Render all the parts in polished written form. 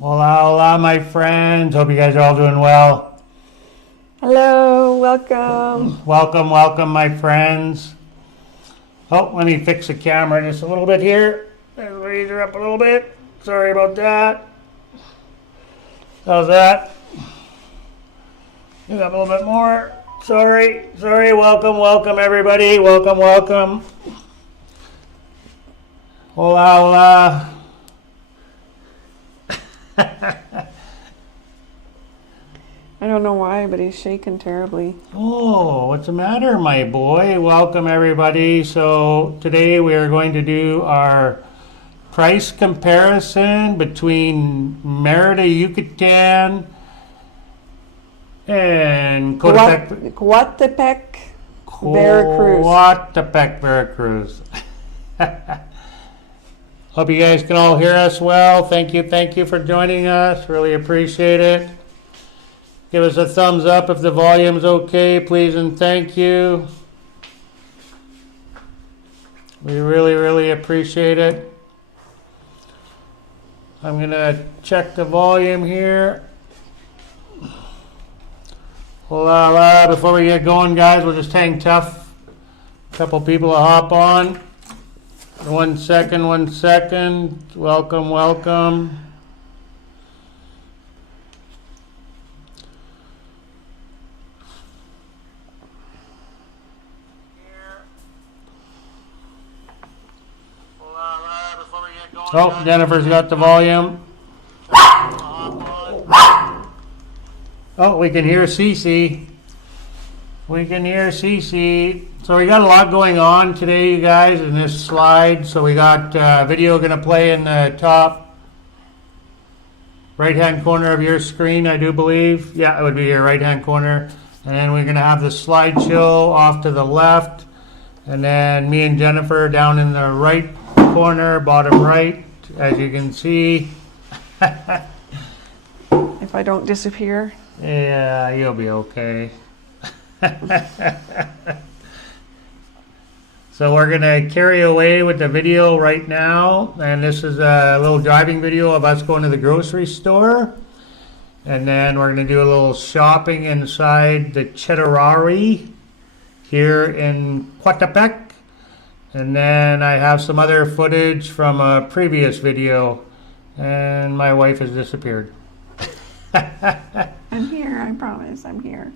Hola, hola, my friends. Hope you guys are all doing well. Hello, welcome. Welcome, my friends. Oh, let me fix the camera just a little bit here. Raise her up a little bit. Sorry about that. How's that? Up a little bit more. Sorry. Welcome, everybody. Welcome. Hola. I don't know why, but he's shaking terribly. Oh, what's the matter, my boy? Welcome, everybody. So today we are going to do our price comparison between Mérida, Yucatan, and Coatepec, Veracruz. Coatepec, Veracruz. Hope you guys can all hear us well. Thank you for joining us. Really appreciate it. Give us a thumbs up if the volume's okay, please and thank you. We really appreciate it. I'm gonna check the volume here. Hola, before we get going, guys, we'll just hang tough. A couple people to hop on. 1 second. Welcome. Oh, Jennifer's got the volume. Oh, we can hear Cece. So we got a lot going on today, you guys, in this slide. So we got video going to play in the top right-hand corner of your screen, I do believe. Yeah, it would be your right-hand corner. And we're going to have the slideshow off to the left. And then me and Jennifer down in the right corner, bottom right, as you can see. If I don't disappear. Yeah, you'll be okay. So we're going to carry away with the video right now. And this is a little driving video of us going to the grocery store. And then we're going to do a little shopping inside the Cheddarari here in Coatepec. And then I have some other footage from a previous video. And my wife has disappeared. I'm here, I promise, I'm here.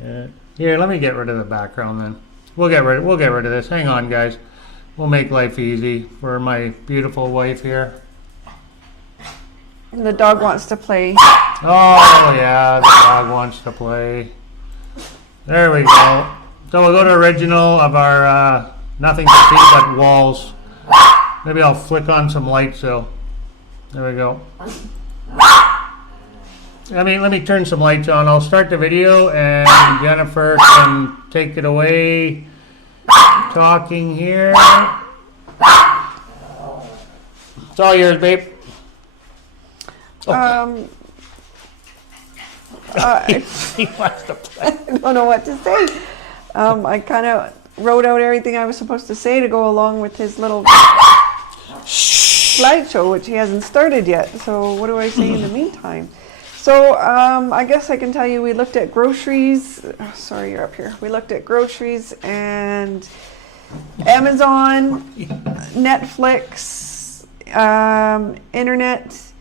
Yeah. Here, let me get rid of the background then. We'll get rid of this. Hang on, guys. We'll make life easy for my beautiful wife here. And the dog wants to play. Oh, yeah, the dog wants to play. There we go. So we'll go to original of our nothing to see but walls. Maybe I'll flick on some lights though. There we go. Let me turn some lights on. I'll start the video and Jennifer can take it away. Talking here. It's all yours, babe. He wants to play. I don't know what to say. I kind of wrote out everything I was supposed to say to go along with his little slideshow, which he hasn't started yet. So what do I say in the meantime? So I guess I can tell you we looked at groceries. Oh, sorry, you're up here. We looked at groceries and Amazon, Netflix, internet,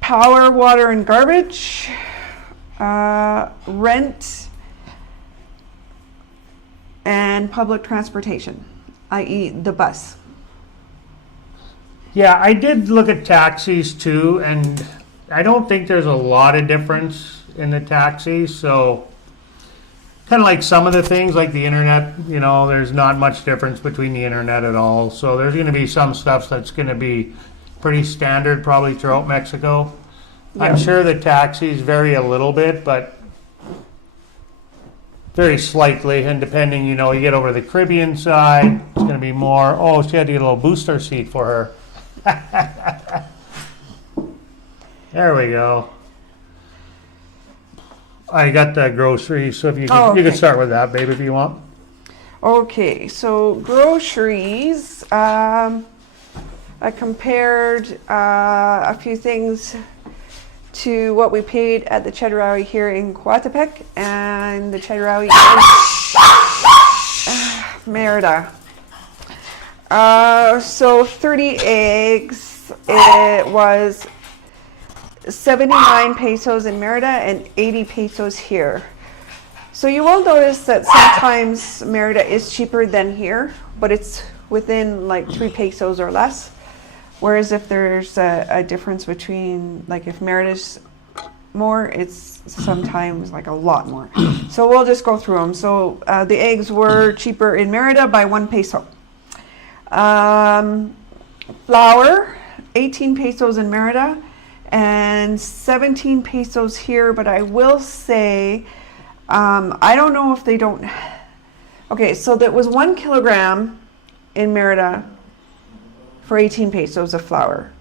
power, water, and garbage, rent, and public transportation, i.e. the bus. Yeah, I did look at taxis too, and I don't think there's a lot of difference in the taxis. So kind of like some of the things like the internet, there's not much difference between the internet at all. So there's going to be some stuff that's going to be pretty standard probably throughout Mexico. Yeah. I'm sure the taxis vary a little bit, but very slightly. And depending, you get over to the Caribbean side, it's going to be more. Oh, she had to get a little booster seat for her. There we go. I got the groceries, so if you can, you can start with that, babe, if you want. Okay, so groceries. I compared a few things to what we paid at the Cheddaraui here in Coatepec and the Cheddaraui in Mérida. So 30 eggs, it was 79 pesos in Mérida and 80 pesos here. So you will notice that sometimes Mérida is cheaper than here, but it's within like 3 pesos or less. Whereas if there's a difference between, like if Mérida's more, it's sometimes like a lot more. So we'll just go through them. So the eggs were cheaper in Mérida by 1 peso. Flour, 18 pesos in Mérida and 17 pesos here, but I will say, I don't know if they don't, okay, so that was 1 kilogram in Mérida for 18 pesos of flour.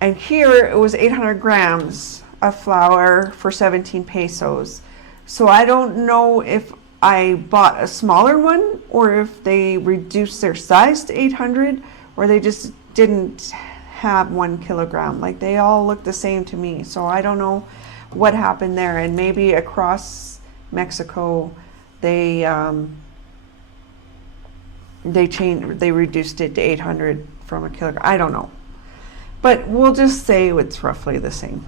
And here it was 800 grams of flour for 17 pesos. So I don't know if I bought a smaller one or if they reduced their size to 800 or they just didn't have 1 kilogram. Like they all look the same to me. So I don't know what happened there. And maybe across Mexico, they reduced it to 800 from a kilogram. I don't know. But we'll just say it's roughly the same.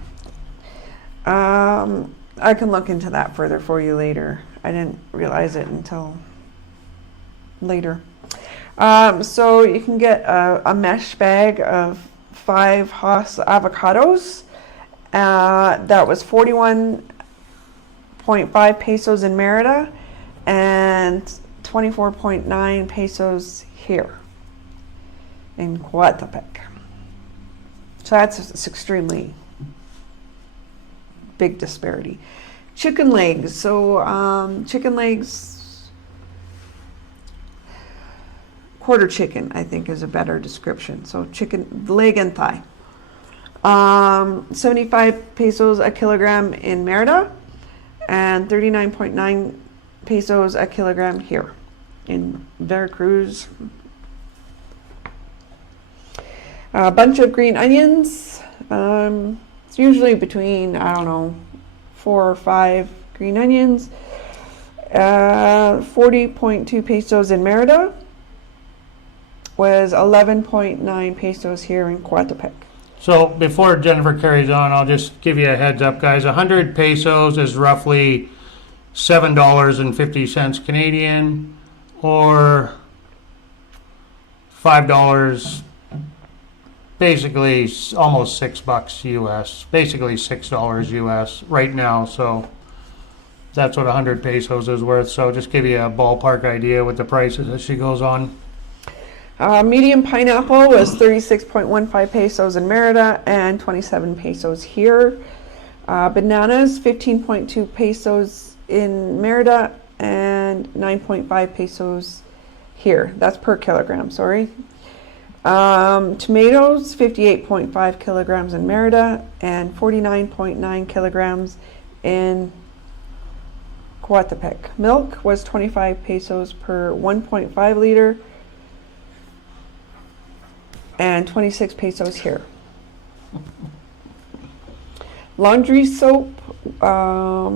I can look into that further for you later. I didn't realize it until later. So you can get a mesh bag of 5 Hass avocados. That was 41.5 pesos in Mérida and 24.9 pesos here in Coatepec. So that's extremely big disparity. Chicken legs. So chicken legs, quarter chicken, I think is a better description. So chicken, leg and thigh. 75 pesos a kilogram in Mérida and 39.9 pesos a kilogram here in Veracruz. A bunch of green onions. It's usually between, I don't know, 4 or 5 green onions. 40.2 pesos in Mérida was 11.9 pesos here in Coatepec. So before Jennifer carries on, I'll just give you a heads up, guys. 100 pesos is roughly $7.50 Canadian, or $5, basically almost $6 US, basically $6 US right now. So that's what 100 pesos is worth. So just give you a ballpark idea with the prices as she goes on. Medium pineapple was 36.15 pesos in Mérida and 27 pesos here. Bananas, 15.2 pesos in Mérida and 9.5 pesos here. That's per kilogram, sorry. Tomatoes, 58.5 kilograms in Mérida and 49.9 kilograms in Coatepec. Milk was 25 pesos per 1.5 liter and 26 pesos here. Laundry soap, I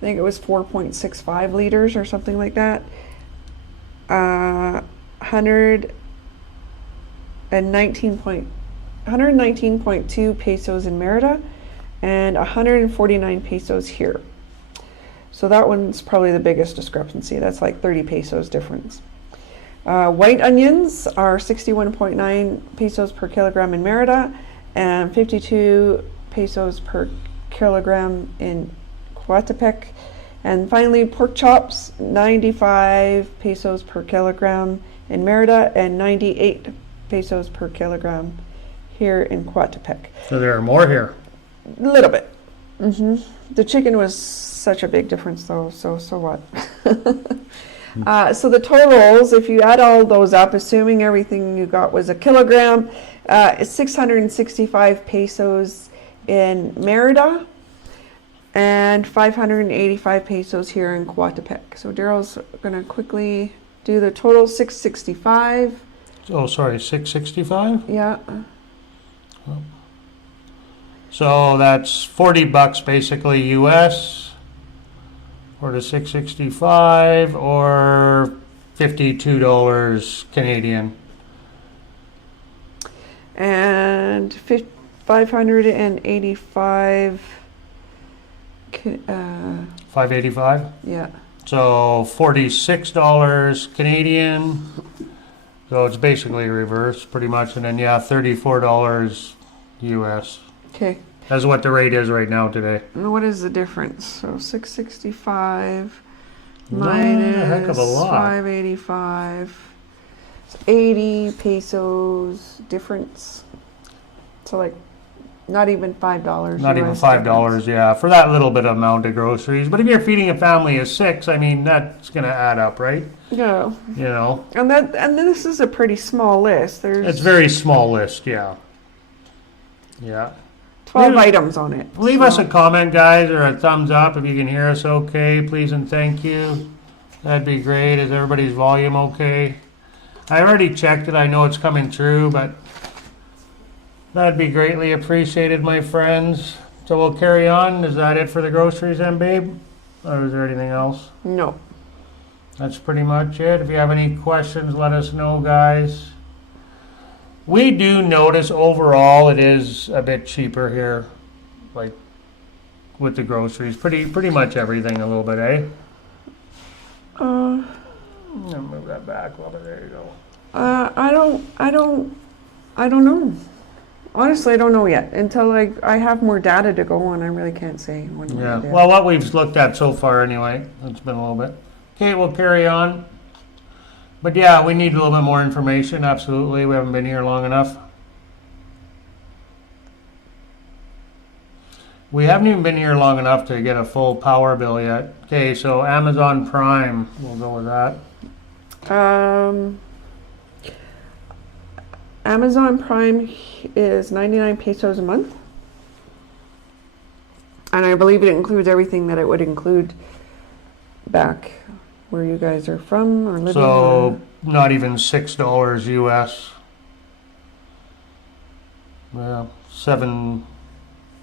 think it was 4.65 liters or something like that. 119.2 pesos in Mérida and 149 pesos here. So that one's probably the biggest discrepancy. That's like 30 pesos difference. White onions are 61.9 pesos per kilogram in Mérida and 52 pesos per kilogram in Coatepec. And finally, pork chops, 95 pesos per kilogram in Mérida and 98 pesos per kilogram here in Coatepec. So there are more here. A little bit. The chicken was such a big difference though, so what? So the totals, if you add all those up, assuming everything you got was a kilogram, is 665 pesos in Mérida and 585 pesos here in Coatepec. So Daryl's going to quickly do the total, 665. Oh, sorry, $6.65. Yeah. So that's $40 basically US, or the $6.65, or $52 Canadian. And 585. $5.85. Yeah. So $46 Canadian. So it's basically reverse, pretty much, and then yeah, $34 US. Okay. That's what the rate is right now today. And what is the difference? So 665 Not a heck of a lot. 585. It's 80 pesos difference. So like not even $5. Not even US $5, difference. yeah, for that little bit of amount of groceries. But if you're feeding a family of 6, I mean, that's going to add up, right? Yeah. You know, And this is a pretty small list. There's it's a very small list, yeah. Yeah. 12 Leave- items on it. Leave so- us a comment, guys, or a thumbs up if you can hear us okay, please and thank you. That'd be great. Is everybody's volume okay? I already checked it. I know it's coming through, but that'd be greatly appreciated, my friends. So we'll carry on. Is that it for the groceries then, babe? Or is there anything else? No. That's pretty much it. If you have any questions, let us know, guys. We do notice overall it is a bit cheaper here, like with the groceries. Pretty much everything a little bit, eh? Uh, I'm gonna move that back a little bit. There you go. I don't know. Honestly, I don't know yet. Until I have more data to go on, I really can't say. What Yeah. it is. Well, what we've looked at so far, anyway, it's been a little bit. Okay, we'll carry on. But yeah, we need a little bit more information. Absolutely, we haven't been here long enough. We haven't even been here long enough to get a full power bill yet. Okay, so Amazon Prime, we'll go with that. Amazon Prime is 99 pesos a month. And I believe it includes everything that it would include back where you guys are from or living. So not even $6 US. Yeah, 7.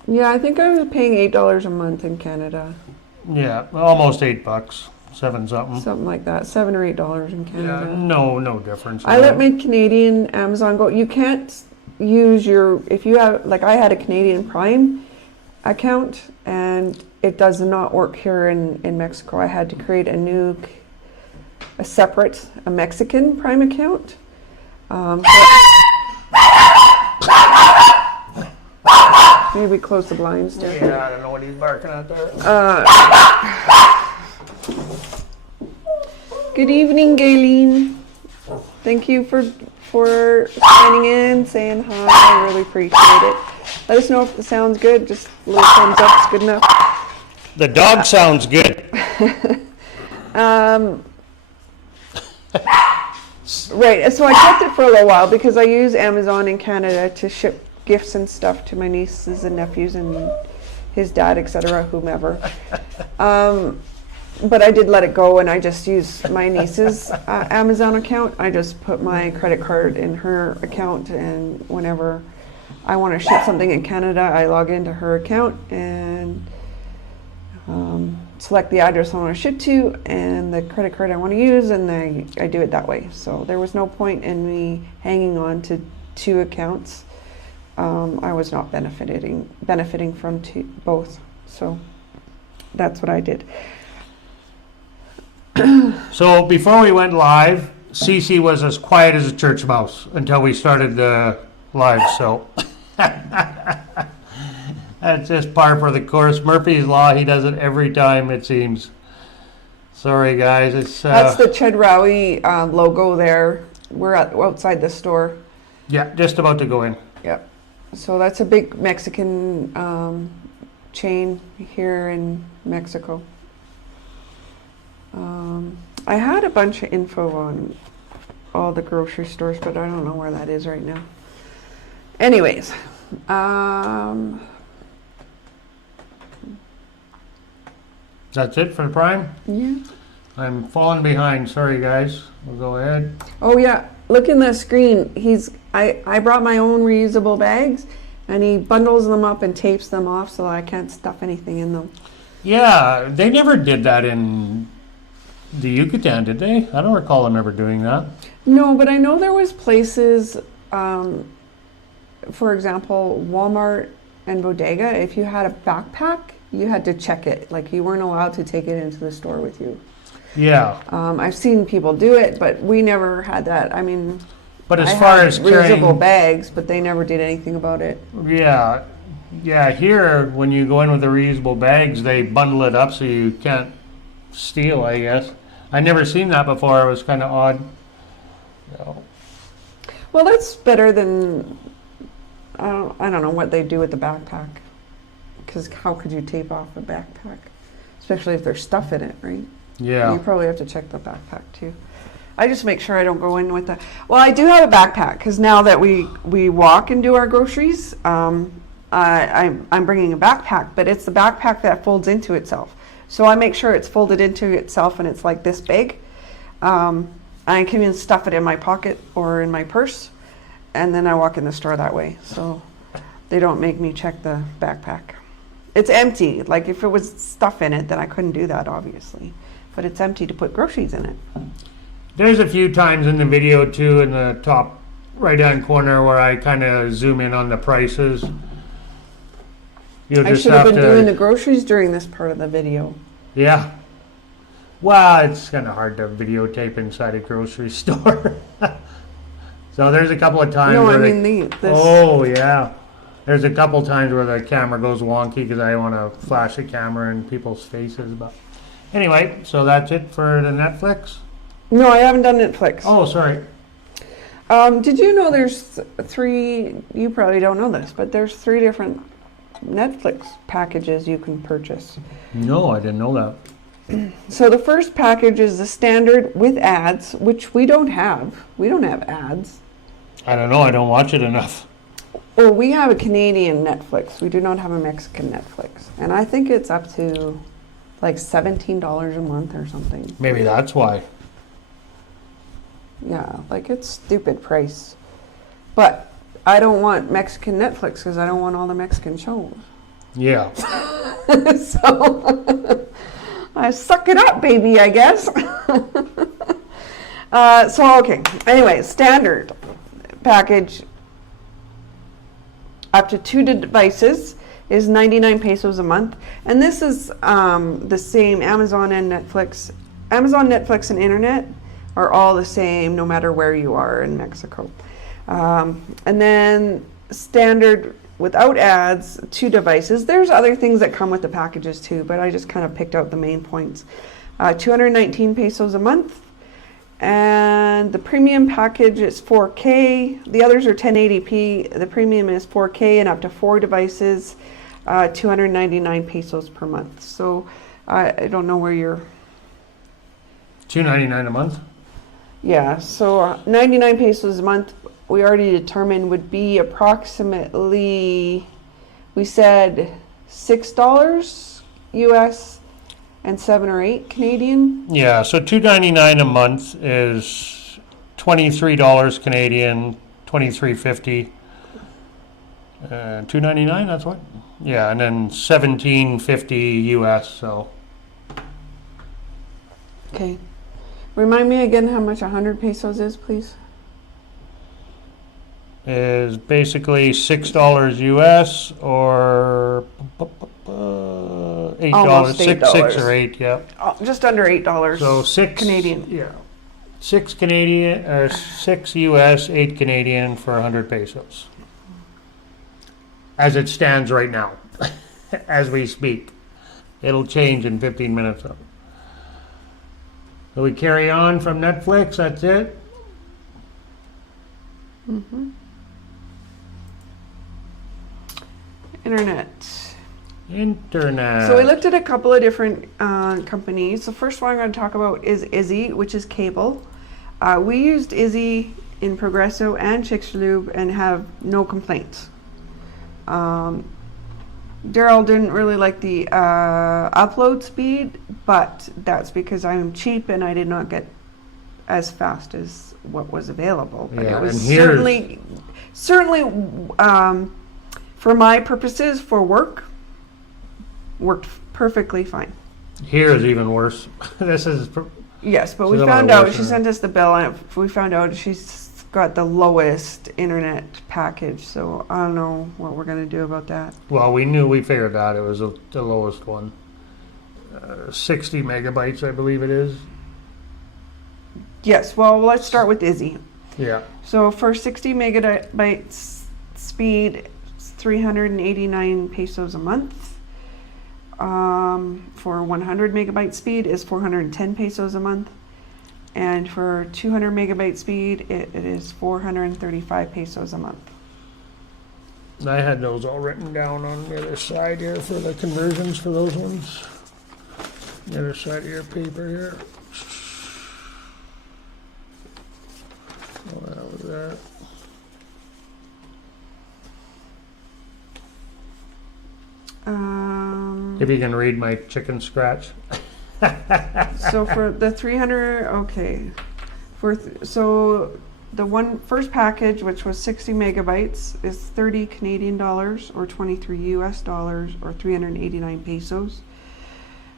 Yeah, I think I was paying $8 a month in Canada. Yeah, almost $8. 7 something. Something like that. $7 or $8 in Canada. Yeah, no difference. I let my Canadian Amazon go. You can't use if you have, like I had a Canadian Prime account and it does not work here in Mexico. I had to create a separate Mexican Prime account. Maybe close the blinds there. Yeah, I don't know what he's barking at there. Good evening, Gayleen. Thank you for signing in, saying hi. I really appreciate it. Let us know if the sound's good. Just a little thumbs up is good enough. The dog sounds good. Right, so I kept it for a little while because I use Amazon in Canada to ship gifts and stuff to my nieces and nephews and his dad, etc., whomever. But I did let it go, and I just use my niece's Amazon account. I just put my credit card in her account, and whenever I want to ship something in Canada, I log into her account and select the address I want to ship to and the credit card I want to use, and I do it that way. So there was no point in me hanging on to 2 accounts. I was not benefiting from both. So that's what I did. So before we went live, Cece was as quiet as a church mouse until we started the live. So that's just par for the course. Murphy's Law. He does it every time, it seems. Sorry, guys. That's the Chedraui logo there. We're outside the store. Yeah, just about to go in. Yep. So that's a big Mexican chain here in Mexico. I had a bunch of info on all the grocery stores, but I don't know where that is right now. Anyways, That's it for the Prime? yeah. I'm falling behind. Sorry, guys. We'll go ahead. Oh yeah, look in the screen. I brought my own reusable bags, and he bundles them up and tapes them off so I can't stuff anything in them. Yeah, they never did that in the Yucatan, did they? I don't recall them ever doing that. No, but I know there was places, for example, Walmart and Bodega, if you had a backpack, you had to check it. Like, you weren't allowed to take it into the store with you. Yeah. I've seen people do it, but we never had that. I mean, But as I far had as reusable carrying, bags, but they never did anything about it. yeah, here when you go in with the reusable bags, they bundle it up so you can't steal, I guess. I never seen that before. It was kind of odd. So, Well, that's better than, I don't know what they do with the backpack. Because how could you tape off a backpack? Especially if there's stuff in it, right? yeah. You probably have to check the backpack too. I just make sure I don't go in with the. Well, I do have a backpack because now that we walk and do our groceries, I'm bringing a backpack, but it's the backpack that folds into itself. So I make sure it's folded into itself and it's like this big. I can even stuff it in my pocket or in my purse, and then I walk in the store that way. So they don't make me check the backpack. It's empty. Like, if it was stuff in it, then I couldn't do that, obviously. But it's empty to put groceries in it. There's a few times in the video too, in the top right-hand corner, where I kind of zoom in on the prices. You'll I just should have been to, doing the groceries during this part of the video. Yeah. Well, it's kind of hard to videotape inside a grocery store. So there's a couple of times No, where I mean this. Oh, yeah. There's a couple times where the camera goes wonky because I want to flash the camera in people's faces. But anyway, so that's it for the Netflix. No, I haven't done Netflix. Oh, sorry. Did you know there's three, you probably don't know this, but there's 3 different Netflix packages you can purchase. No, I didn't know that. So the first package is the standard with ads, which we don't have. We don't have ads. I don't know. I don't watch it enough. Well, we have a Canadian Netflix. We do not have a Mexican Netflix. And I think it's up to like $17 a month or something. Maybe that's why. Yeah, like, it's stupid price. But I don't want Mexican Netflix because I don't want all the Mexican shows. Yeah. So I suck it up, baby, I guess. Okay. Anyway, standard package up to 2 devices is 99 pesos a month. And this is the same Amazon and Netflix. Amazon, Netflix, and internet are all the same no matter where you are in Mexico. And then standard without ads, 2 devices. There's other things that come with the packages too, but I just kind of picked out the main points. 219 pesos a month. And the premium package is 4K. The others are 1080p. The premium is 4K and up to 4 devices, 299 pesos per month. So I don't know where you're... $2.99 a month? Yeah, so 99 pesos a month, we already determined would be approximately, we said $6 US and 7 or 8 Canadian. Yeah, so $2.99 a month is $23 Canadian, $23.50. $2.99, that's what? Yeah, and then $17.50 US, so. Okay. Remind me again how much 100 pesos is, please. Is basically $6 US or $8. Almost $8. 6 or 8, yeah. Just under $8. So 6 Canadian. Yeah. 6 Canadian or 6 US, 8 Canadian for 100 pesos. As it stands right now, as we speak. It'll change in 15 minutes. So we carry on from Netflix, that's it? Mm-hmm. Internet. So we looked at a couple of different companies. The first one I'm going to talk about is Izzy, which is cable. We used Izzy in Progresso and Chicxulub and have no complaints. Daryl didn't really like the upload speed, but that's because I'm cheap and I did not get as fast as what was available. But Yeah, it was and here's- certainly, for my purposes, for work, worked perfectly fine. Here is even worse. This is, Yes, but So we they're found not out, worse she than sent us the bill, and we found out she's got the lowest internet package, so I don't know what we're going to do about that. well, we figured out it was the lowest one. 60 megabytes, I believe it is. Yes, well, let's start with Izzy. Yeah. So for 60 megabytes speed, it's 389 pesos a month. For 100 megabyte speed is 410 pesos a month. And for 200 megabyte speed, it is 435 pesos a month. I had those all written down on the other side here for the conversions for those ones. The other side of your paper here. Oh, that was that. If you can read my chicken scratch. So for the 300, okay. So the first package, which was 60 megabytes, is 30 Canadian dollars or 23 US dollars or 389 pesos.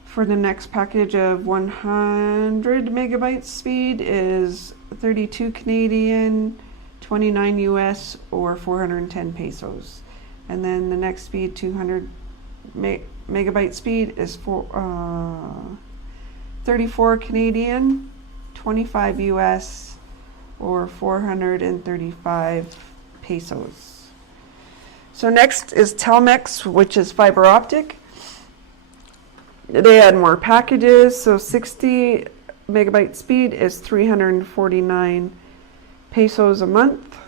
For the next package of 100 megabytes speed is 32 Canadian, 29 US or 410 pesos. And then the next speed, 200 megabyte speed, is 34 Canadian, 25 US or 435 pesos. So next is Telmex, which is fiber optic. They had more packages, so 60 megabyte speed is 349 pesos a month.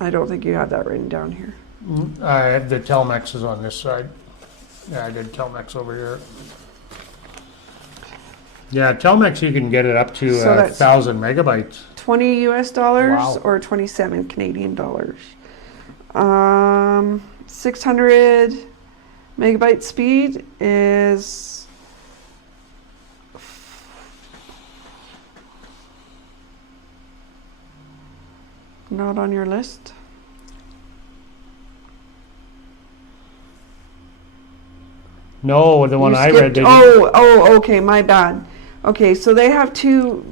I don't think you have that written down here. The Telmex is on this side. Yeah, I did Telmex over here. Yeah, Telmex, you can get it up to So that's 1,000 megabytes. 20 US dollars Wow. or 27 Canadian dollars. 600 megabyte speed is not on your list. No, the one You I read. skipped- They okay, my bad. Okay, so they have two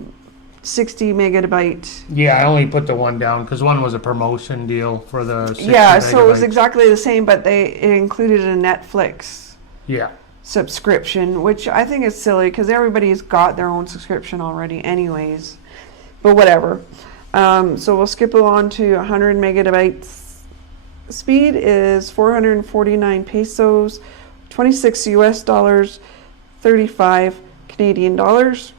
60 megabyte. yeah, I only put the one down because one was a promotion deal for the 60 Yeah, so it was megabytes. exactly the same, but it included a Netflix Yeah, subscription, which I think is silly because everybody's got their own subscription already anyways, but whatever. So we'll skip along to 100 megabytes speed is 449 pesos, 26 US dollars, 35 Canadian dollars.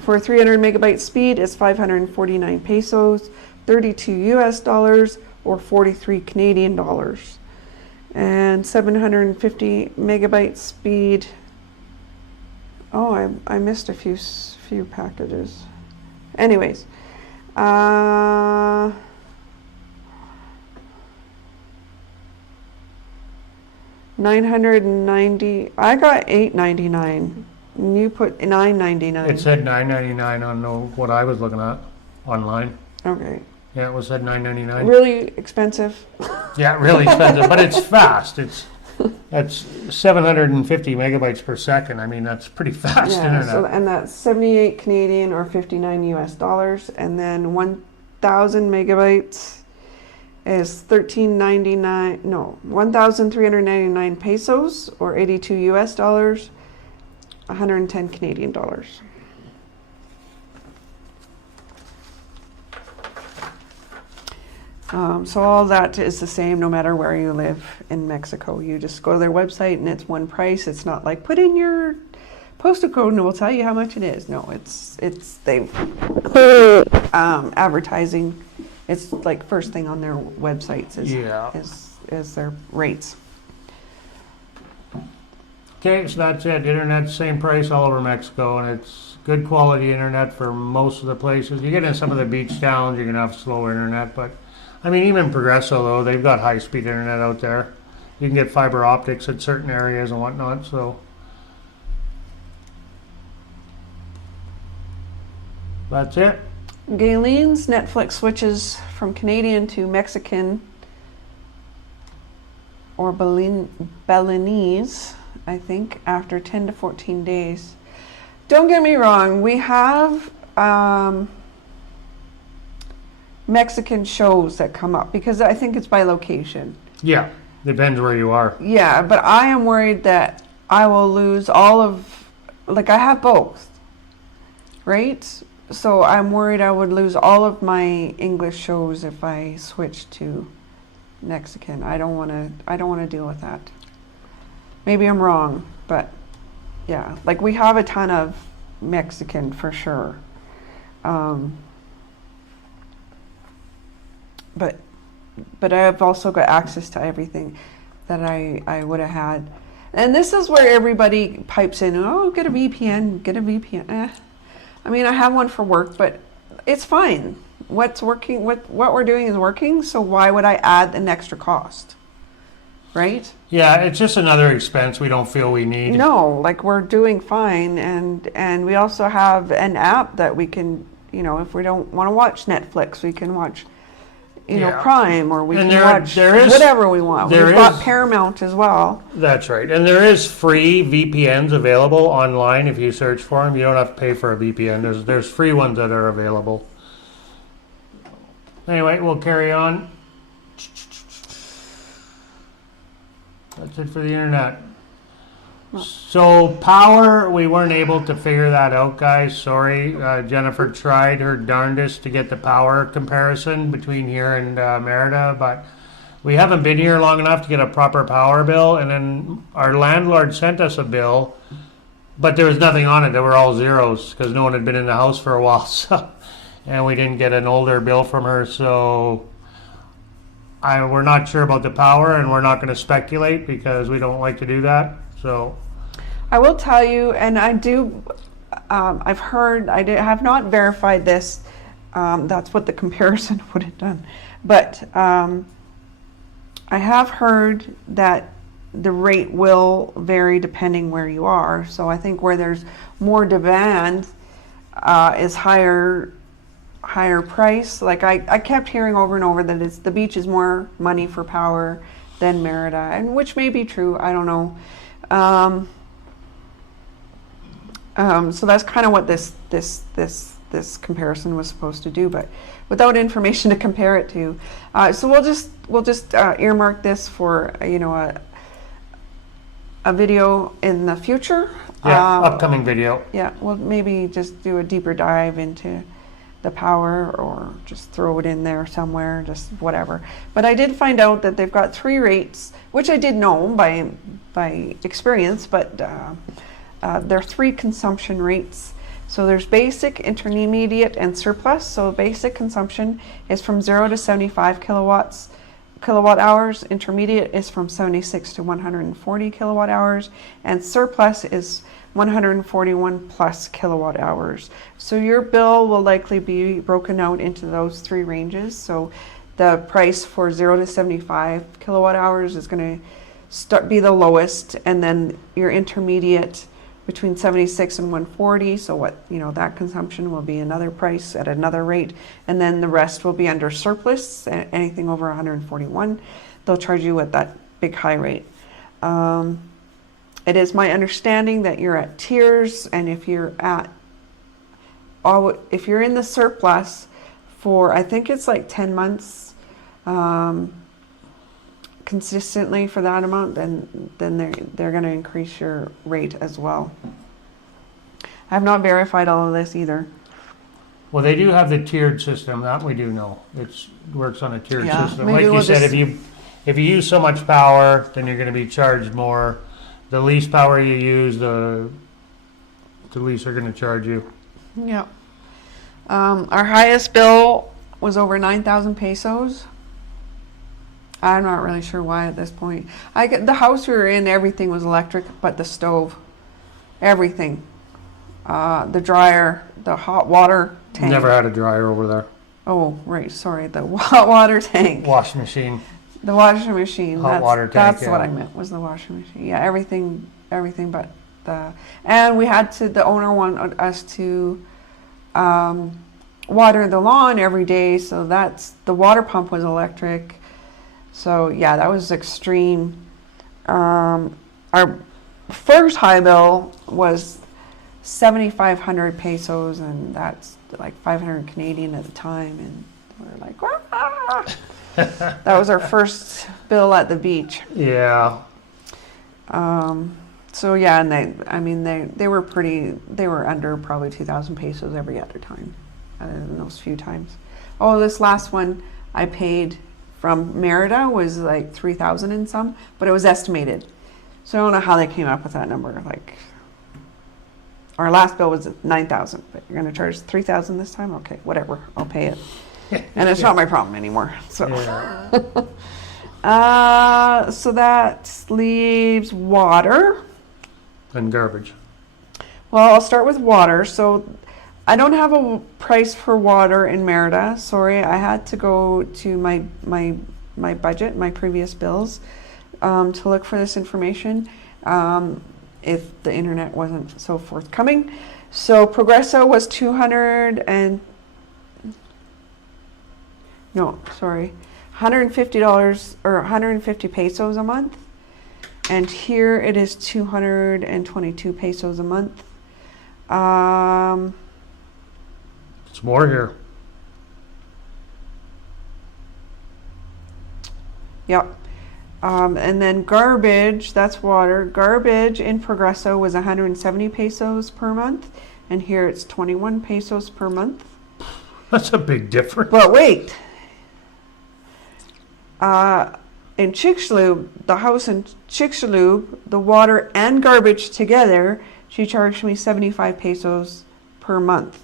For 300 megabyte speed is 549 pesos, 32 US dollars or 43 Canadian dollars. And 750 megabyte speed. Oh, I missed a few packages. Anyways, 990. I got 899. And you put 999. it said $9.99 on what I was looking at online. Okay. Yeah, it was said $9.99. Really expensive. Yeah, really expensive, but it's fast. That's 750 megabytes per second. I mean, that's pretty fast internet. So, and that's 78 Canadian or 59 US dollars. And then 1,000 megabytes is 1,399 pesos or 82 US dollars, 110 Canadian dollars. So all that is the same no matter where you live in Mexico. You just go to their website and it's one price. It's not like put in your postal code and we'll tell you how much it is. No, it's they advertising. It's like first thing on their websites is their rates. Okay, so that's it. Internet's same price all over Mexico, and it's good quality internet for most of the places. You get in some of the beach towns, you're going to have slower internet, but I mean, even Progreso, though, they've got high-speed internet out there. You can get fiber optics at certain areas and whatnot, so. That's it. Galen's Netflix switches from Canadian to Mexican or Balinese, I think, after 10 to 14 days. Don't get me wrong, we have Mexican shows that come up because I think it's by location. Yeah, depends where you are. Yeah, but I am worried that I will lose all of, like I have both, right? So I'm worried I would lose all of my English shows if I switch to Mexican. I don't want to deal with that. Maybe I'm wrong, but yeah, like we have a ton of Mexican for sure. But I've also got access to everything that I would have had. And this is where everybody pipes in, oh, get a VPN. I mean, I have one for work, but it's fine. What's working, what we're doing is working, so why would I add an extra cost? Right? Yeah, it's just another expense we don't feel we need. No, like we're doing fine, and we also have an app that we can, you know, if we don't want to watch Netflix, we can watch, you know, Prime, or we can watch whatever we want. We've got Paramount as well. That's right. And there is free VPNs available online if you search for them. You don't have to pay for a VPN. There's free ones that are available. Anyway, we'll carry on. That's it for the internet. So power, we weren't able to figure that out, guys. Sorry. Jennifer tried her darndest to get the power comparison between here and Mérida, but we haven't been here long enough to get a proper power bill. And then our landlord sent us a bill, but there was nothing on it. They were all zeros because no one had been in the house for a while. So, and we didn't get an older bill from her. So we're not sure about the power, and we're not going to speculate because we don't like to do that. So I will tell you, and I do, I've heard, have not verified this, that's what the comparison would have done, but I have heard that the rate will vary depending where you are. So I think where there's more demand is higher price. Like I kept hearing over and over that the beach is more money for power than Mérida, and which may be true, I don't know. So that's kind of what this comparison was supposed to do, but without information to compare it to. So we'll just earmark this for a video in the future. Yeah, upcoming video. Yeah, we'll maybe just do a deeper dive into the power, or just throw it in there somewhere, just whatever. But I did find out that they've got 3 rates, which I did know by experience, but there are 3 consumption rates. So there's basic, intermediate, and surplus. So basic consumption is from 0 to 75 kilowatt hours. Intermediate is from 76 to 140 kilowatt hours, and surplus is 141 plus kilowatt hours. So your bill will likely be broken out into those 3 ranges. So the price for 0 to 75 kilowatt hours is going to be the lowest, and then your intermediate between 76 and 140. So that consumption will be another price at another rate, and then the rest will be under surplus. Anything over 141, they'll charge you at that big high rate. It is my understanding that you're at tiers, and if you're in the surplus for, I think it's like 10 months consistently for that amount, then they're going to increase your rate as well. I have not verified all of this either. Well, they do have the tiered system, that we do know. It works on a tiered system. Like we'll you said, if you use so much power, then you're going to be charged more. The least power you use, the least they're going to charge you. Yeah. Our highest bill was over 9,000 pesos. I'm not really sure why at this point. The house we were in, everything was electric, but the stove, everything, the dryer, the hot water tank. Never had a dryer over there. Oh, right. Sorry, the hot water tank. Washing machine. The washing machine. Hot water tank, That's yeah. what I meant, was the washing machine. Yeah, everything but the... And we had to, the owner wanted us to water the lawn every day, so the water pump was electric. So yeah, that was extreme. Our first high bill was 7,500 pesos, and that's like 500 Canadian at the time, and we were like, ah! That was our first bill at the beach. Yeah. So yeah, and they were under probably 2,000 pesos every other time, other than those few times. Oh, this last one I paid from Mérida was like 3,000 and some, but it was estimated. So I don't know how they came up with that number. Like, our last bill was 9,000, but you're going to charge 3,000 this time? Okay, whatever, I'll pay it. And it's not my problem anymore. So, so that leaves water. And garbage. Well, I'll start with water. So I don't have a price for water in Mérida. Sorry, I had to go to my budget, my previous bills, to look for this information, if the internet wasn't so forthcoming. So Progresso was $150 or 150 pesos a month, and here it is 222 pesos a month. It's more here. Yep. And then garbage, that's water. Garbage in Progresso was 170 pesos per month, and here it's 21 pesos per month. That's a big difference. But wait. In Chicxulub, the house in Chicxulub, the water and garbage together, she charged me 75 pesos per month.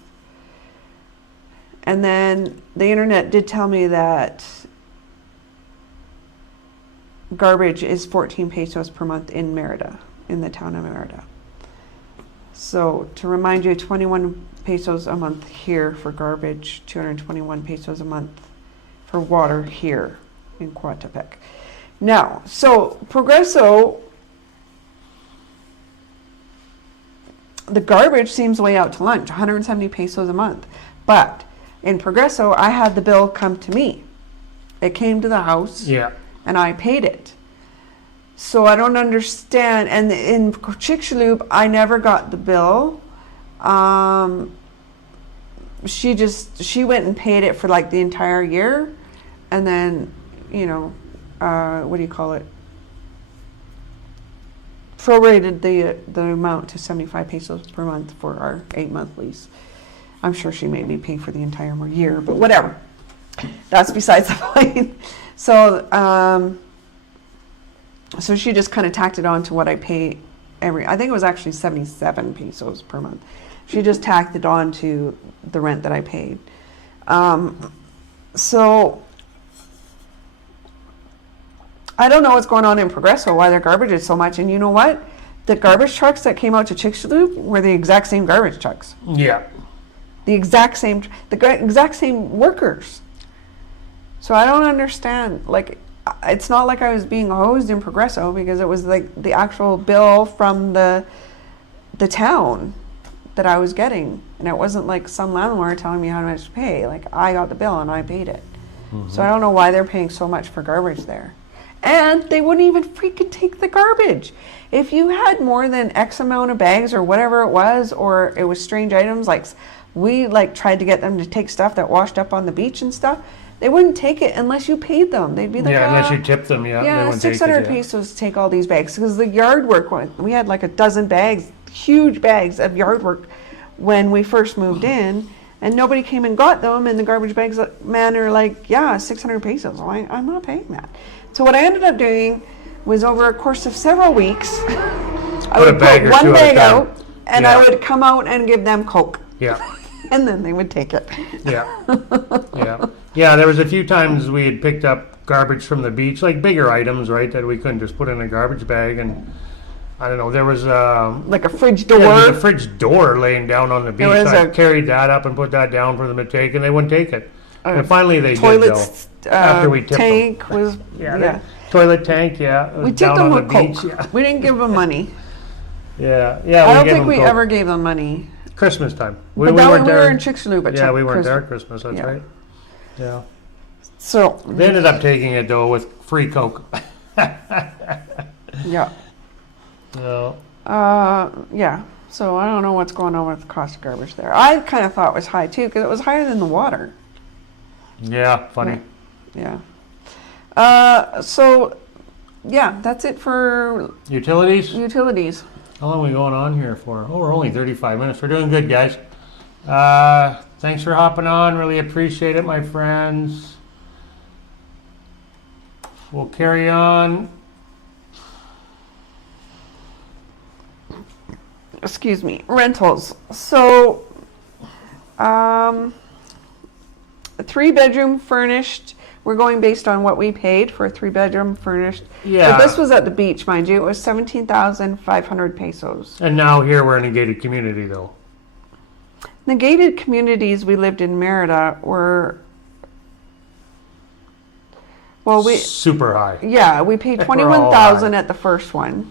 And then the internet did tell me that garbage is 14 pesos per month in Mérida, in the town of Mérida. So to remind you, 21 pesos a month here for garbage, 221 pesos a month for water here in Coatepec. Now, so Progresso, the garbage seems way out to lunch, 170 pesos a month. But in Progresso, I had the bill come to me. It came to the house. Yeah. And I paid it. So I don't understand. And in Chicxulub, I never got the bill. She went and paid it for like the entire year, and then, you know, what do you call it? Prorated the amount to 75 pesos per month for our 8-month lease. I'm sure she made me pay for the entire year, but whatever. That's besides the point. So, so she just kind of tacked it on to what I pay I think it was actually 77 pesos per month. She just tacked it on to the rent that I paid. So I don't know what's going on in Progresso, why their garbage is so much. And you know what? The garbage trucks that came out to Chicxulub were the exact same garbage trucks. Yeah. The exact same workers. So I don't understand. Like, it's not like I was being hosed in Progresso, because it was like the actual bill from the town that I was getting, and it wasn't like some landlord telling me how much to pay. Like, I got the bill and I paid it. Mm-hmm. So I don't know why they're paying so much for garbage there. And they wouldn't even freaking take the garbage. If you had more than X amount of bags or whatever it was, or it was strange items, like we like tried to get them to take stuff that washed up on the beach and stuff, they wouldn't take it unless you paid them. They'd be like, unless you tipped them, yeah, 600 pesos to take all these bags, because the yard work, we had like a dozen bags, huge bags of yard work when we first moved in, and nobody came and got them, and the garbage bags man are like, yeah, 600 pesos. I'm not paying that. So what I ended up doing was, over a course of several weeks, I would put one bag out, and I would come out and give them Coke. Yeah. And then they would take it. Yeah. Yeah. Yeah, there was a few times we had picked up garbage from the beach, like bigger items, right, that we couldn't just put in a garbage bag. And I don't know, there was like a fridge door. Yeah, there was a fridge door laying down on the beach. So I carried that up and put that down for them to take, and they wouldn't take it. And finally they did, toilets, though. After we tipped tank them. was, Yeah. Toilet tank, yeah. We tipped down them on with the beach, Coke. yeah. We didn't give them money. Yeah. I don't gave think them we Coke. ever gave them money. Christmas time. But that one we were in Chicxulub at Yeah, we weren't Christmas. there at Christmas, that's Yeah. right. Yeah. So, They ended up taking it, though, with free Coke. yeah. So, Yeah. So I don't know what's going on with the cost of garbage there. I kind of thought it was high too because it was higher than the water. yeah, funny. Yeah. So, yeah, that's it for Utilities? utilities. How long are we going on here for? Oh, we're only 35 minutes. We're doing good, guys. Thanks for hopping on. Really appreciate it, my friends. We'll carry on. Excuse me. Rentals. So, a 3-bedroom furnished. We're going based on what we paid for a 3-bedroom furnished. Yeah. But this was at the beach, mind you. It was 17,500 pesos. And now here we're in a gated community, though. The gated communities we lived in Mérida were, well, Super high. we paid We're all 21,000 high. at the first one,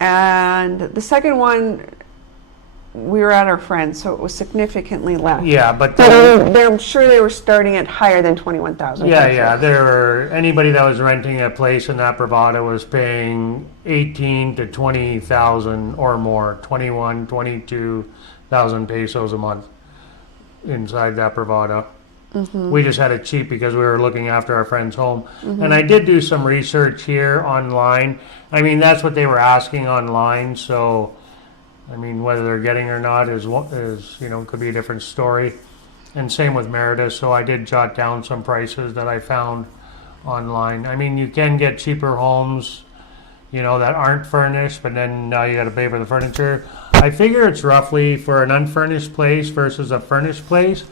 and the second one we were at our friends, so it was significantly less. Yeah, but I'm sure they were starting at higher than 21,000. yeah. Anybody that was renting a place in that Bravada was paying 18 to 20,000 or more, 21, 22,000 pesos a month inside that Bravada. We just had it cheap because we were looking after our friend's home. And I did do some research here online. I mean, that's what they were asking online. So, I mean, whether they're getting or not is could be a different story. And same with Mérida. So I did jot down some prices that I found online. I mean, you can get cheaper homes, that aren't furnished, but then now you got to pay for the furniture. I figure it's roughly for an unfurnished place versus a furnished place.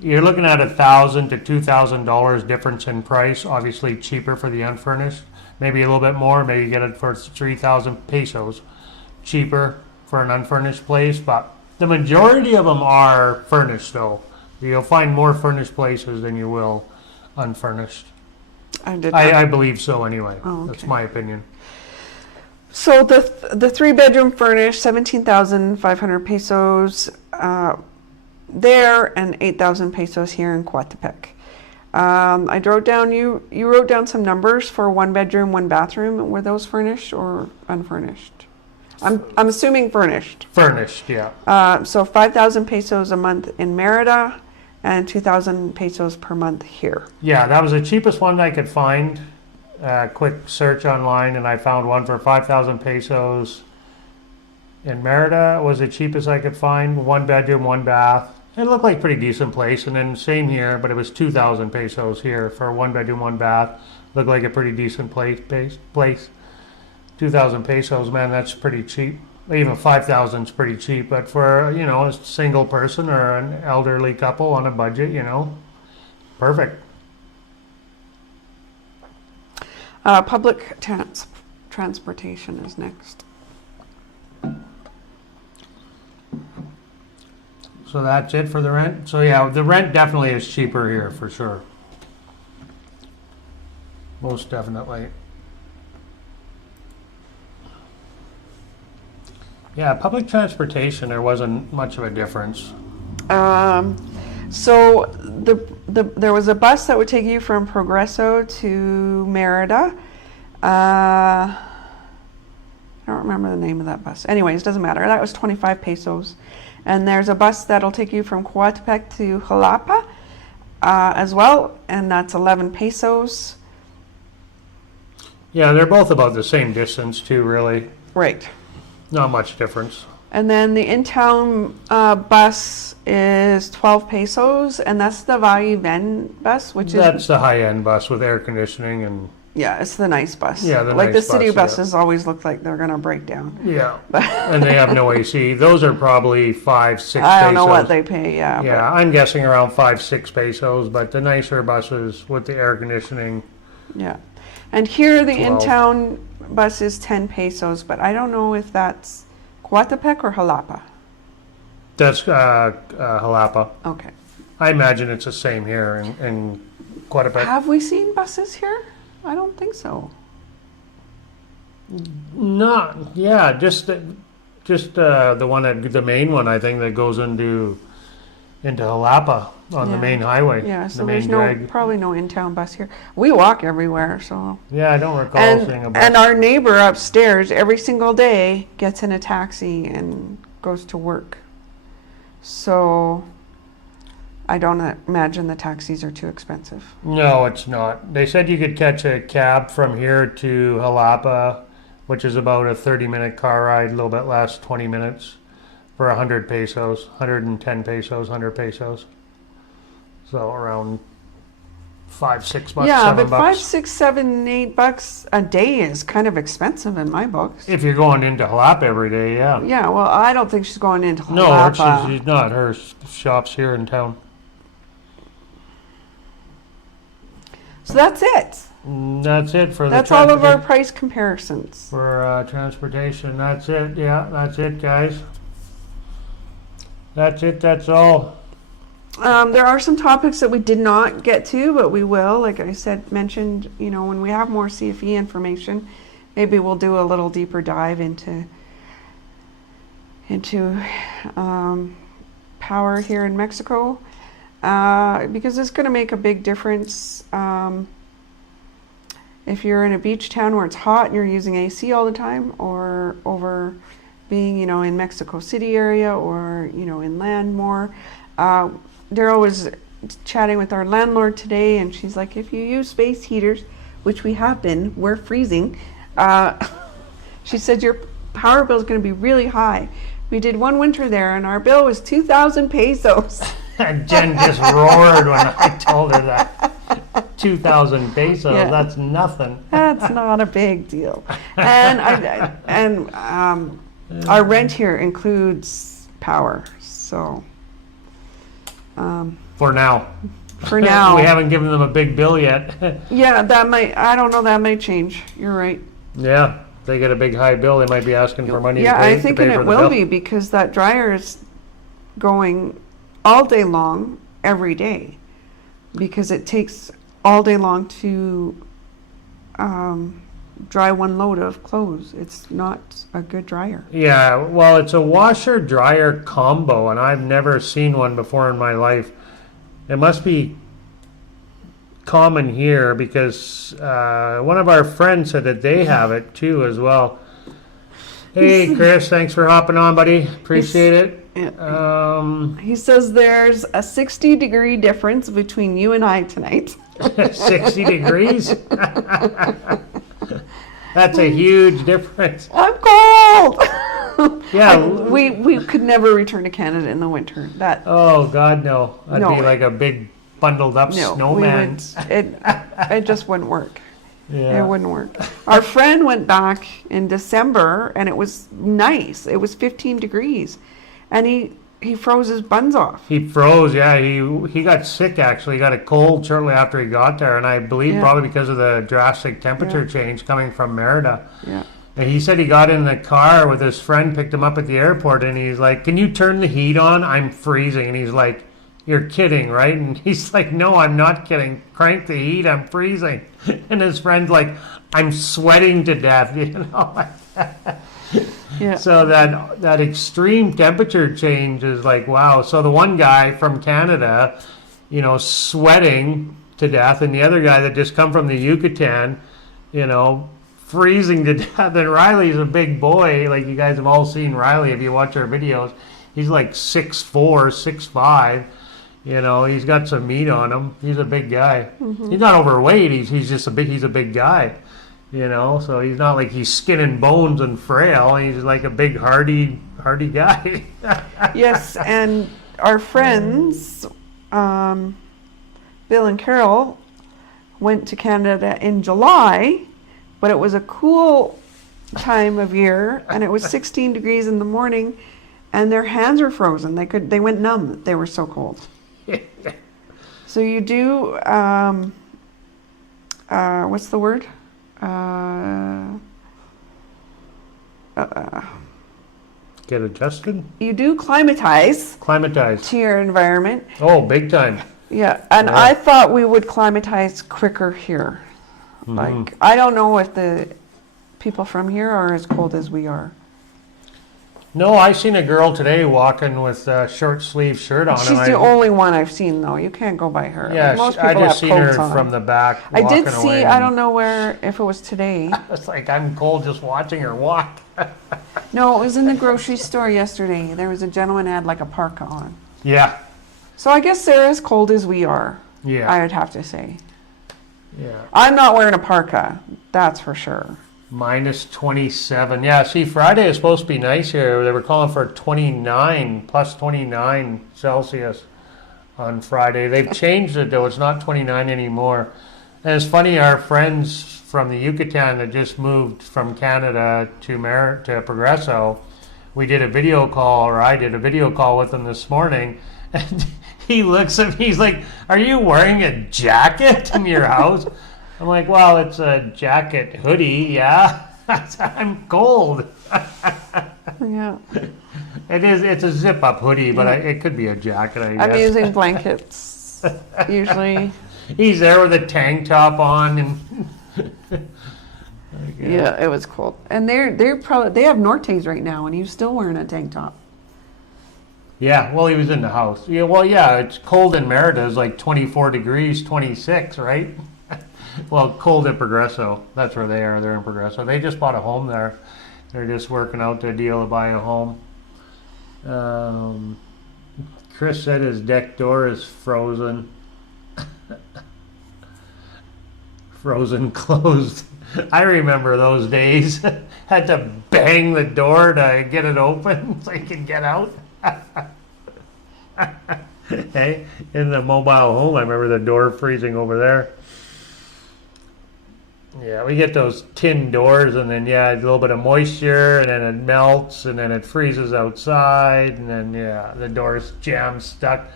You're looking at $1,000 to $2,000 difference in price. Obviously cheaper for the unfurnished. Maybe a little bit more. Maybe you get it for 3,000 pesos cheaper for an unfurnished place. But the majority of them are furnished, though. You'll find more furnished places than you will unfurnished. I believe so anyway. Oh, okay. That's my opinion. So the 3-bedroom furnished, 17,500 pesos there, and 8,000 pesos here in Coatepec. I wrote down, you wrote down some numbers for 1-bedroom, 1-bathroom. Were those furnished or unfurnished? I'm assuming furnished. Furnished, yeah. So 5,000 pesos a month in Mérida and 2,000 pesos per month here. Yeah, that was the cheapest one I could find. Quick search online, and I found one for 5,000 pesos in Mérida. Was the cheapest I could find. 1-bedroom, 1-bath. It looked like a pretty decent place. And then same here, but it was 2,000 pesos here for a 1-bedroom, 1-bath. Looked like a pretty decent place. 2,000 pesos, man, that's pretty cheap. Even 5,000 is pretty cheap. But for, a single person or an elderly couple on a budget, perfect. Public transportation is next. So that's it for the rent? So yeah, the rent definitely is cheaper here for sure. Most definitely. Yeah, public transportation, there wasn't much of a difference. So there was a bus that would take you from Progreso to Mérida. I don't remember the name of that bus. Anyways, doesn't matter. That was 25 pesos. And there's a bus that'll take you from Coatepec to Jalapa as well, and that's 11 pesos. Yeah, they're both about the same distance too, really. Right. Not much difference. And then the in-town bus is 12 pesos, and that's the Va-y-Ven bus, which That's the high-end bus with air conditioning and... Yeah, it's the nice bus. Yeah, the like nice the city bus, buses always look like they're going to break down. Yeah, and they have no AC. Those are probably 5, 6 pesos. I don't know what they pay, yeah. Yeah, I'm guessing around 5, 6 pesos, but the nicer buses with the air conditioning. Yeah. And here the 12. in-town bus is 10 pesos, but I don't know if that's Coatepec or Jalapa. That's Jalapa. Okay. I imagine it's the same here in Coatepec. Have we seen buses here? I don't think so. Not, yeah, just the one the main one, I think, that goes into Jalapa on the Yeah. main highway. Yeah, the so main there's drag. probably no in-town bus here. We walk everywhere, so. Yeah, I don't recall seeing a bus. And our neighbor upstairs every single day gets in a taxi and goes to work. So I don't imagine the taxis are too expensive. No, it's not. They said you could catch a cab from here to Jalapa, which is about a 30-minute car ride, a little bit less, 20 minutes, for 100 pesos, 110 pesos, 100 pesos. So around $5, $6, Yeah, $7. but $5, $6, $7, $8 a day is kind of expensive in my books. If you're going into Jalapa every day, yeah. Yeah, well, I don't think she's going into No, Jalapa. she's not. Her shop's here in town. So that's it. That's it for That's all of our price comparisons. for transportation. That's it. Yeah, that's it, guys. That's it. That's all. There are some topics that we did not get to, but we will. Like I said, mentioned, when we have more CFE information, maybe we'll do a little deeper dive into power here in Mexico, because it's going to make a big difference. If you're in a beach town where it's hot and you're using AC all the time, or over being, in Mexico City area, or, inland more. Daryl was chatting with our landlord today, and she's like, if you use space heaters, which we have been, we're freezing. She said your power bill is going to be really high. We did one winter there, and our bill was 2,000 pesos. And Jen just roared when I told her that. 2,000 pesos, Yeah. that's nothing. That's not a big deal. And our rent here includes power, so For now. for now, We haven't given them a big bill yet. yeah, I don't know, that might change. You're right. Yeah, if they get a big high bill, they might be asking for money Yeah, to pay, I think to pay it for the will bill. be, because that dryer is going all day long, every day, because it takes all day long to dry one load of clothes. It's not a good dryer. Yeah, well, it's a washer-dryer combo, and I've never seen one before in my life. It must be common here, because one of our friends said that they have it too as well. Hey, Chris, thanks for hopping on, buddy. Appreciate it. Yeah. He says there's a 60-degree difference between you and I tonight. 60 degrees? That's a huge difference. I'm cold. Yeah. We could never return to Canada in the winter. That Oh, God, no. I'd No. be like a big bundled up no, snowman. it just wouldn't work. Yeah. It wouldn't work. Our friend went back in December, and it was nice. It was 15 degrees, and he froze his buns off. He froze, yeah. He got sick, actually. He got a cold shortly after he got there, and I believe Yeah. probably because of the drastic temperature change coming from Mérida. Yeah. And he said he got in the car with his friend, picked him up at the airport, and he's like, "Can you turn the heat on? I'm freezing." And he's like, "You're kidding, right?" And he's like, "No, I'm not kidding. Crank the heat, I'm freezing." And his friend's like, "I'm sweating to death," you know. Yeah. So that extreme temperature change is like, wow. So the one guy from Canada, sweating to death, and the other guy that just come from the Yucatan, freezing to death. And Riley's a big boy. Like, you guys have all seen Riley if you watch our videos. He's like 6'4", 6'5". He's got some meat on him. He's a big guy. Mm-hmm. He's not overweight. He's just he's a big guy. So he's not like he's skin and bones and frail. He's like a big hardy guy. Yes, and our friends, Bill and Carol, went to Canada in July, but it was a cool time of year, and it was 16 degrees in the morning, and their hands were frozen. They went numb. They were so cold. So you do, what's the word? Get adjusted? You do climatize Climatize. to your environment. Oh, big time. Yeah, and Yeah. I thought we would climatize quicker here. Like, I don't know if the people from here are as cold as we are. No, I seen a girl today walking with a short sleeve shirt on. She's the only one I've seen, though. You can't go by her. Yeah, Like, most I people just have seen her coats on. from the back I walking did see, away, I and don't know if it was today. It's like I'm cold just watching her walk. No, it was in the grocery store yesterday. There was a gentleman that had like a parka on. Yeah, So I guess they're as cold as we are, yeah, I would have to say. yeah. I'm not wearing a parka, that's for sure. Minus 27. Yeah, see, Friday is supposed to be nice here. They were calling for 29, plus 29 Celsius on Friday. They've changed it, though. It's not 29 anymore. And it's funny, our friends from the Yucatan that just moved from Canada to Progreso, we did a video call, or I did a video call with them this morning, and he looks at me, he's like, "Are you wearing a jacket in your house?" I'm like, "Well, it's a jacket hoodie, yeah." I'm cold. Yeah. It's a zip-up hoodie, but it could be a jacket, I guess. I'm using blankets, usually. He's there with a tank top on, and Yeah, it was cold. And they're probably, they have Nortes right now, and he's still wearing a tank top. yeah. Well, he was in the house. Yeah. Well, yeah. It's cold in Mérida. It's like 24 degrees, 26, right? Well, cold at Progreso. That's where they are. They're in Progreso. They just bought a home there. They're just working out the deal to buy a home. Chris said his deck door is frozen. Frozen closed. I remember those days. Had to bang the door to get it open so you could get out. Hey, in the mobile home, I remember the door freezing over there. Yeah, we get those tin doors, and then a little bit of moisture, and then it melts, and then it freezes outside, and then the door's jammed stuck.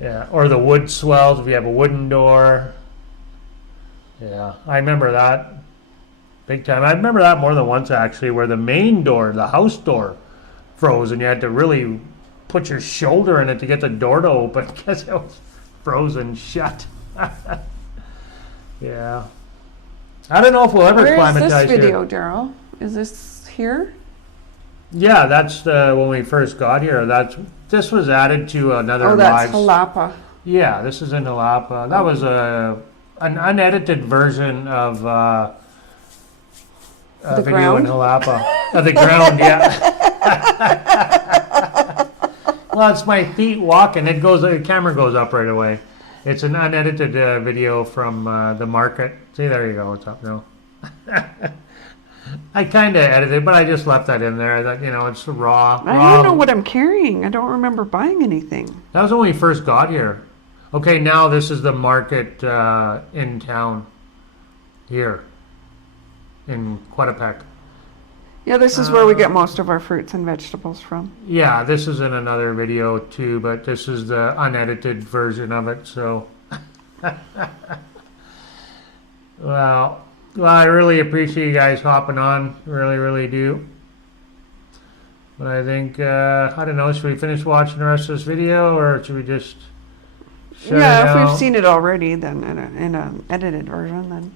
Yeah, or the wood swells if you have a wooden door. Yeah, I remember that big time. I remember that more than once actually, where the main door, the house door, froze, and you had to really put your shoulder in it to get the door to open because it was frozen shut. Yeah. I don't know if we'll ever Where is climatize this video, here. Daryl? Is this here? Yeah, that's when we first got here. This was added to another Oh, that's live. Jalapa. Yeah, this is in Jalapa. That was an unedited version of The video in ground? Jalapa. Of the ground, yeah. Well, it's my feet walking. The camera goes up right away. It's an unedited video from the market. See, there you go. It's up now. I kind of edited, but I just left that in there. That it's raw. I don't know what I'm carrying. I don't remember buying anything. That was when we first got here. Okay, now this is the market in town here in Coatepec. Yeah, this is where we get most of our fruits and vegetables from. Yeah, this is in another video too, but this is the unedited version of it. So, well, I really appreciate you guys hopping on. Really, really do. But I think I don't know. Should we finish watching the rest of this video, or should we just? Shut it Yeah, if out? we've seen it already, then in an edited version, then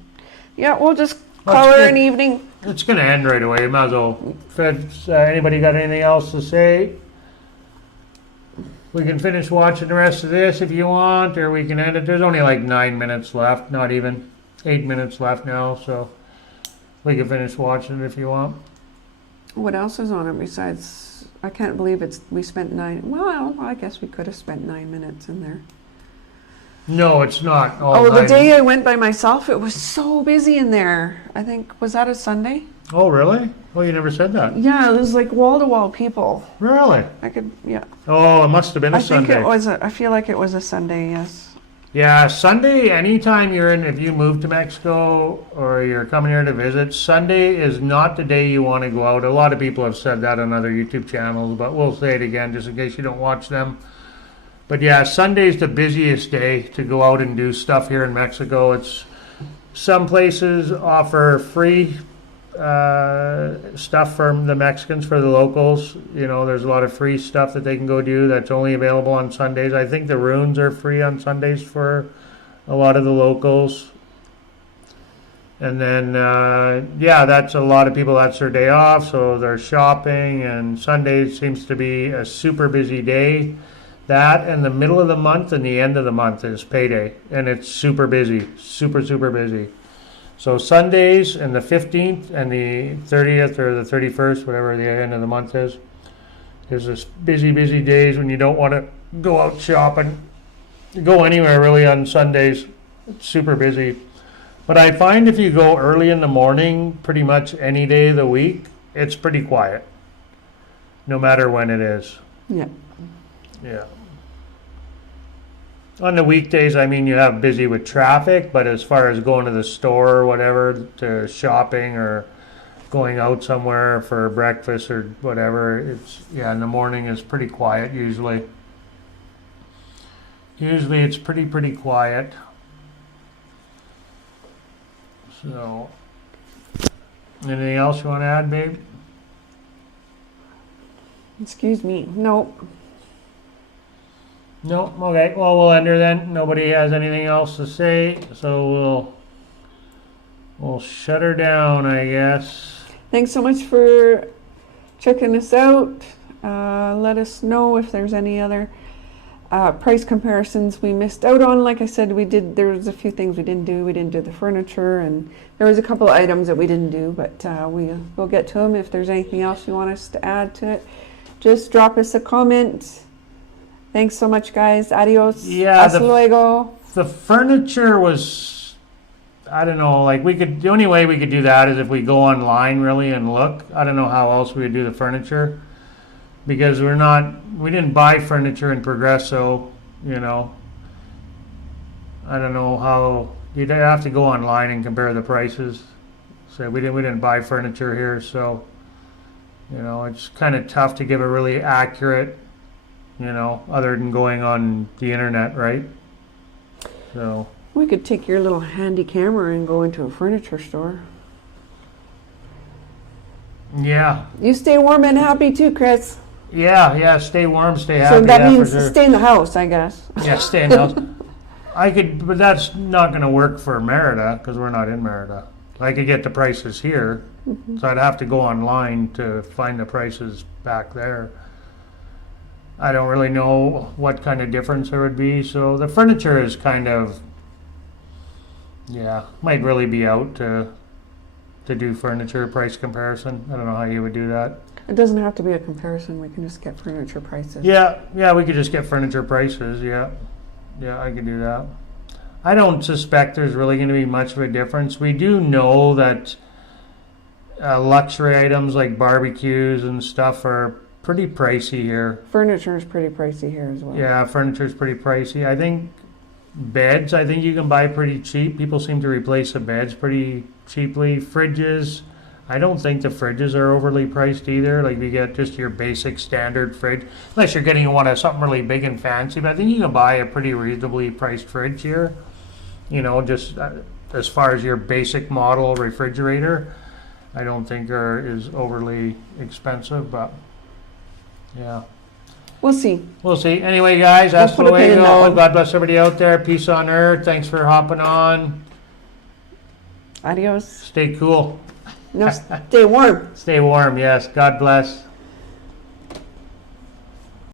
yeah, we'll just Let's call her get- an evening. It's going to end right away. Might as well. Anybody got anything else to say? We can finish watching the rest of this if you want, or we can end it. There's only like 9 minutes left, not even 8 minutes left now, so we can finish watching it if you want. What else is on it besides? I can't believe we spent 9. Well, I guess we could have spent 9 minutes in there. No, it's not. All Oh, the 9 day I went by myself, it was so busy in there. I think, was that a Sunday? Oh, really? Oh, you never said that. Yeah, it was like wall-to-wall people. Really? Yeah. Oh, it must have been a I think Sunday. it was, I feel like it was a Sunday, yes. Yeah, Sunday, anytime if you move to Mexico or you're coming here to visit, Sunday is not the day you want to go out. A lot of people have said that on other YouTube channels, but we'll say it again just in case you don't watch them. But yeah, Sunday's the busiest day to go out and do stuff here in Mexico. Some places offer free stuff from the Mexicans for the locals. You know, there's a lot of free stuff that they can go do that's only available on Sundays. I think the runes are free on Sundays for a lot of the locals. And then, that's a lot of people, that's their day off, so they're shopping, and Sunday seems to be a super busy day. That and the middle of the month and the end of the month is payday, and it's super busy, super, super busy. So Sundays and the 15th and the 30th or the 31st, whatever the end of the month is, there's this busy, busy days when you don't want to go out shopping, go anywhere really on Sundays. It's super busy. But I find if you go early in the morning, pretty much any day of the week, it's pretty quiet, no matter when it is. Yeah. Yeah. On the weekdays, I mean, you have busy with traffic, but as far as going to the store or whatever, to shopping or going out somewhere for breakfast or whatever, in the morning is pretty quiet usually. Usually it's pretty quiet. So, anything else you want to add, babe? Excuse me. Nope. No? Okay. Well, we'll end her then. Nobody has anything else to say, so we'll shut her down, I guess. Thanks so much for checking us out. Let us know if there's any other price comparisons we missed out on. Like I said, there was a few things we didn't do. We didn't do the furniture, and there was a couple of items that we didn't do, but we'll get to them. If there's anything else you want us to add to it, just drop us a comment. Thanks so much, guys. Adios. Yeah, Hasta luego. The furniture was, I don't know, like the only way we could do that is if we go online really and look. I don't know how else we would do the furniture, because we didn't buy furniture in Progresso, you know. I don't know how, you'd have to go online and compare the prices. So we didn't buy furniture here, so, you know, it's kind of tough to give a really accurate, you know, other than going on the internet, right? So We could take your little handy camera and go into a furniture store. yeah, You stay warm and happy too, Chris. yeah, stay warm, stay happy. So that yeah, means for sure. stay in the house, I guess. Yeah, stay in the house. I could, but that's not going to work for Mérida because we're not in Mérida. I could get the prices here, so I'd have to go online to find the prices back there. I don't really know what kind of difference there would be. So the furniture is kind of, might really be out to do furniture price comparison. I don't know how you would do that. It doesn't have to be a comparison. We can just get furniture prices. Yeah, we could just get furniture prices. Yeah, I could do that. I don't suspect there's really going to be much of a difference. We do know that luxury items like barbecues and stuff are pretty pricey here. Furniture is pretty pricey here as well. Yeah, furniture is pretty pricey. I think beds, you can buy pretty cheap. People seem to replace the beds pretty cheaply. Fridges, I don't think the fridges are overly priced either. Like you get just your basic standard fridge, unless you're getting something really big and fancy. But I think you can buy a pretty reasonably priced fridge here. You know, just as far as your basic model refrigerator, I don't think is overly expensive. But yeah. We'll see. We'll see. Anyway, guys, We'll hasta put a pin in that luego. one. God bless everybody out there. Peace on earth. Thanks for hopping on. Adios. Stay cool. No, stay warm. Stay warm. Yes. God bless.